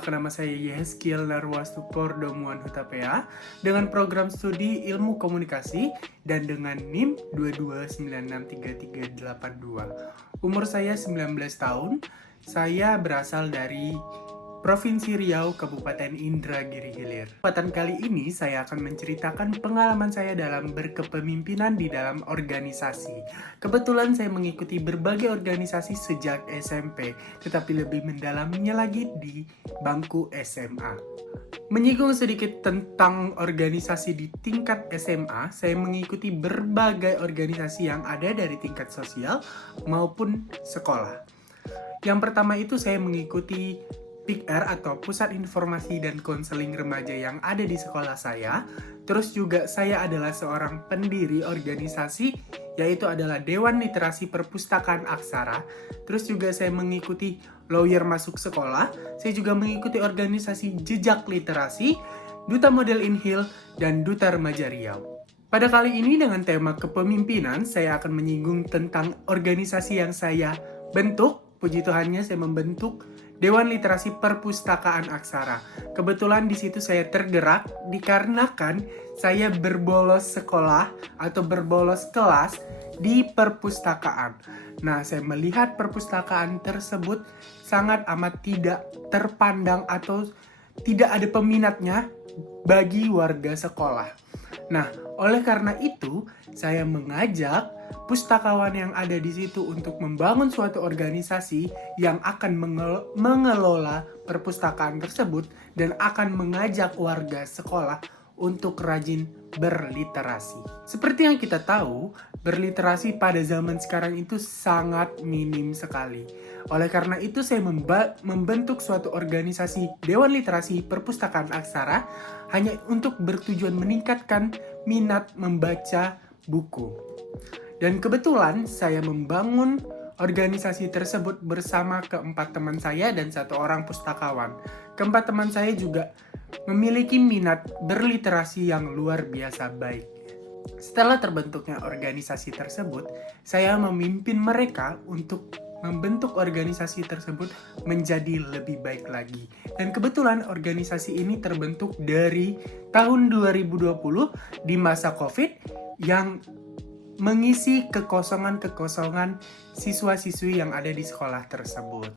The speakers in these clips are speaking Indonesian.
perkenalkan nama saya Yehezkiel Narwastupordo Muan Hutapea dengan program studi Ilmu Komunikasi dan dengan NIM 2296332. Umur saya 19 tahun, saya berasal dari Provinsi Riau, Kabupaten Indragiri Hilir. Kesempatan kali ini saya akan menceritakan pengalaman saya dalam berkepemimpinan di dalam organisasi. Kebetulan saya mengikuti berbagai organisasi sejak SMP, tetapi lebih mendalamnya lagi di bangku SMA. Menyinggung sedikit tentang organisasi di tingkat SMA, saya mengikuti berbagai organisasi yang ada dari tingkat sosial maupun sekolah. Yang pertama itu saya mengikuti PIKR atau Pusat Informasi dan Konseling Remaja yang ada di sekolah saya. Terus juga saya adalah seorang pendiri organisasi, yaitu adalah Dewan Literasi Perpustakaan Aksara. Terus juga saya mengikuti Lawyer Masuk Sekolah. Saya juga mengikuti organisasi Jejak Literasi, Duta Model Inhil, dan Duta Remaja Riau. Pada kali ini dengan tema kepemimpinan, saya akan menyinggung tentang organisasi yang saya bentuk. Puji Tuhannya saya membentuk Dewan Literasi Perpustakaan Aksara. Kebetulan di situ saya tergerak dikarenakan saya berbolos sekolah atau berbolos kelas di perpustakaan. Nah, saya melihat perpustakaan tersebut sangat amat tidak terpandang atau tidak ada peminatnya bagi warga sekolah. Nah, oleh karena itu, saya mengajak pustakawan yang ada di situ untuk membangun suatu organisasi yang akan mengelola perpustakaan tersebut dan akan mengajak warga sekolah untuk rajin berliterasi. Seperti yang kita tahu, berliterasi pada zaman sekarang itu sangat minim sekali. Oleh karena itu, saya membentuk suatu organisasi Dewan Literasi Perpustakaan Aksara hanya untuk bertujuan meningkatkan minat membaca buku. Dan kebetulan saya membangun organisasi tersebut bersama keempat teman saya dan satu orang pustakawan. Keempat teman saya juga memiliki minat berliterasi yang luar biasa baik. Setelah terbentuknya organisasi tersebut, saya memimpin mereka untuk membentuk organisasi tersebut menjadi lebih baik lagi. Dan kebetulan organisasi ini terbentuk dari tahun 2020 di masa COVID yang mengisi kekosongan-kekosongan siswa-siswi yang ada di sekolah tersebut.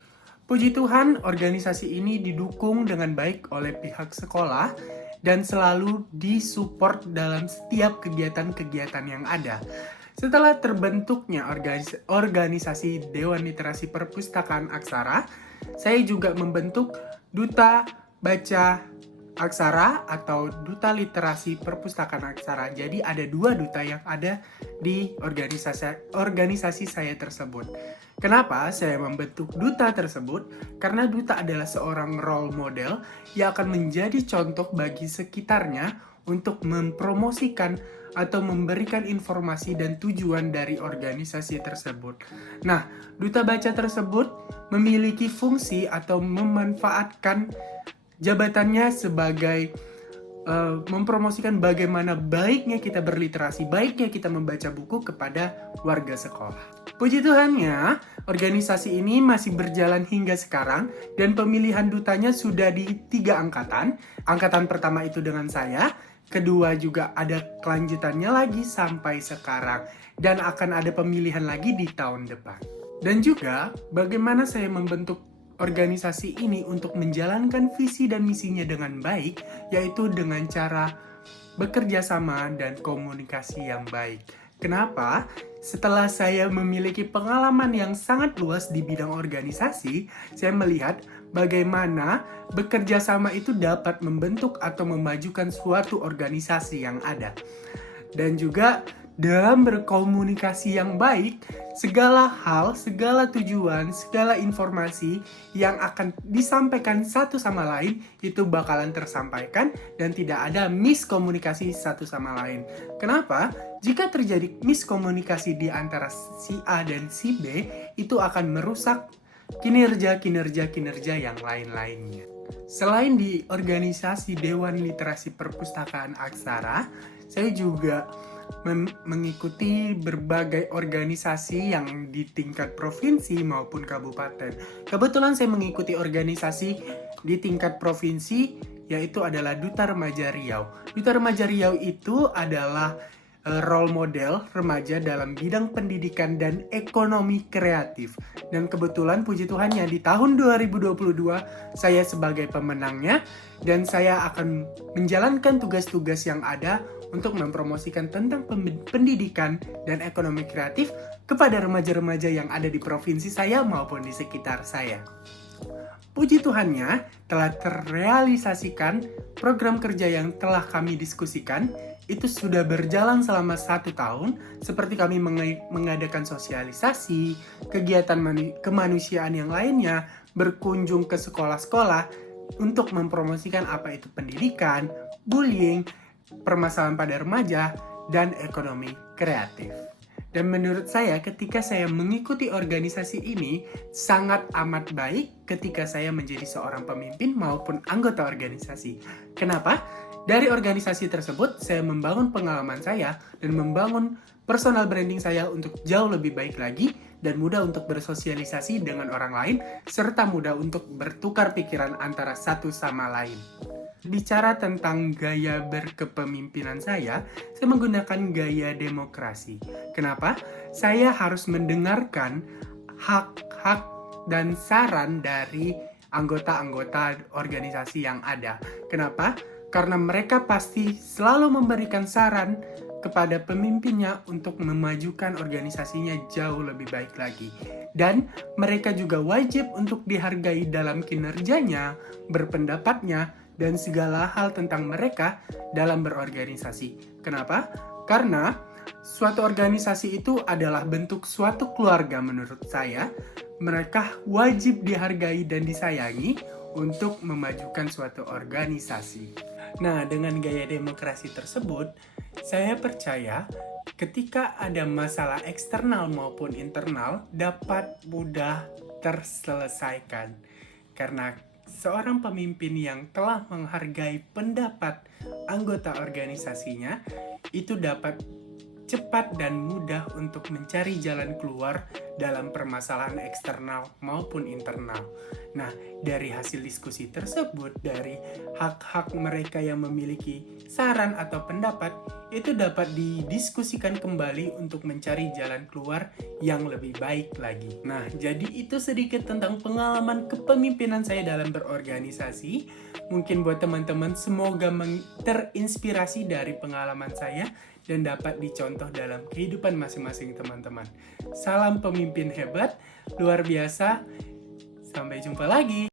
Puji Tuhan, organisasi ini didukung dengan baik oleh pihak sekolah dan selalu disupport dalam setiap kegiatan-kegiatan yang ada. Setelah terbentuknya organisasi Dewan Literasi Perpustakaan Aksara, saya juga membentuk Duta Baca Aksara atau Duta Literasi Perpustakaan Aksara. Jadi ada dua duta yang ada di organisasi saya tersebut. Kenapa saya membentuk duta tersebut? Karena duta adalah seorang role model yang akan menjadi contoh bagi sekitarnya untuk mempromosikan atau memberikan informasi dan tujuan dari organisasi tersebut. Nah, duta baca tersebut memiliki fungsi atau memanfaatkan jabatannya sebagai mempromosikan bagaimana baiknya kita berliterasi, baiknya kita membaca buku kepada warga sekolah. Puji Tuhannya, organisasi ini masih berjalan hingga sekarang dan pemilihan dutanya sudah di 3 angkatan. Angkatan pertama itu dengan saya, kedua juga ada kelanjutannya lagi sampai sekarang, dan akan ada pemilihan lagi di tahun depan. Dan juga bagaimana saya membentuk organisasi ini untuk menjalankan visi dan misinya dengan baik, yaitu dengan cara bekerja sama dan komunikasi yang baik. Kenapa? Setelah saya memiliki pengalaman yang sangat luas di bidang organisasi, saya melihat bagaimana bekerja sama itu dapat membentuk atau memajukan suatu organisasi yang ada. Dan juga dalam berkomunikasi yang baik, segala hal, segala tujuan, segala informasi yang akan disampaikan satu sama lain itu bakalan tersampaikan dan tidak ada miskomunikasi satu sama lain. Kenapa? Jika terjadi miskomunikasi di antara si A dan si B, itu akan merusak kinerja yang lain-lainnya. Selain di organisasi Dewan Literasi Perpustakaan Aksara, saya juga mengikuti berbagai organisasi yang di tingkat provinsi maupun kabupaten. Kebetulan saya mengikuti organisasi di tingkat provinsi, yaitu adalah Duta Remaja Riau. Duta Remaja Riau itu adalah role model remaja dalam bidang pendidikan dan ekonomi kreatif. Dan kebetulan puji Tuhannya di tahun 2022 saya sebagai pemenangnya, dan saya akan menjalankan tugas-tugas yang ada untuk mempromosikan tentang pendidikan dan ekonomi kreatif kepada remaja-remaja yang ada di provinsi saya maupun di sekitar saya. Puji Tuhannya telah terrealisasikan program kerja yang telah kami diskusikan. Itu sudah berjalan selama 1 tahun, seperti kami mengadakan sosialisasi, kegiatan kemanusiaan yang lainnya, berkunjung ke sekolah-sekolah untuk mempromosikan apa itu pendidikan, bullying, permasalahan pada remaja, dan ekonomi kreatif. Dan menurut saya ketika saya mengikuti organisasi ini sangat amat baik ketika saya menjadi seorang pemimpin maupun anggota organisasi. Kenapa? Dari organisasi tersebut saya membangun pengalaman saya dan membangun personal branding saya untuk jauh lebih baik lagi dan mudah untuk bersosialisasi dengan orang lain serta mudah untuk bertukar pikiran antara satu sama lain. Bicara tentang gaya berkepemimpinan saya menggunakan gaya demokrasi. Kenapa? Saya harus mendengarkan hak-hak dan saran dari anggota-anggota organisasi yang ada. Kenapa? Karena mereka pasti selalu memberikan saran kepada pemimpinnya untuk memajukan organisasinya jauh lebih baik lagi. Dan mereka juga wajib untuk dihargai dalam kinerjanya, berpendapatnya, dan segala hal tentang mereka dalam berorganisasi. Kenapa? Karena suatu organisasi itu adalah bentuk suatu keluarga menurut saya. Mereka wajib dihargai dan disayangi untuk memajukan suatu organisasi. Nah, dengan gaya demokrasi tersebut, saya percaya ketika ada masalah eksternal maupun internal dapat mudah terselesaikan. Karena seorang pemimpin yang telah menghargai pendapat anggota organisasinya itu dapat cepat dan mudah untuk mencari jalan keluar dalam permasalahan eksternal maupun internal. Nah, dari hasil diskusi tersebut, dari hak-hak mereka yang memiliki saran atau pendapat, itu dapat didiskusikan kembali untuk mencari jalan keluar yang lebih baik lagi. Nah, jadi itu sedikit tentang pengalaman kepemimpinan saya dalam berorganisasi. Mungkin buat teman-teman semoga terinspirasi dari pengalaman saya dan dapat dicontoh dalam kehidupan masing-masing teman-teman. Salam pemimpin hebat, luar biasa. Sampai jumpa lagi.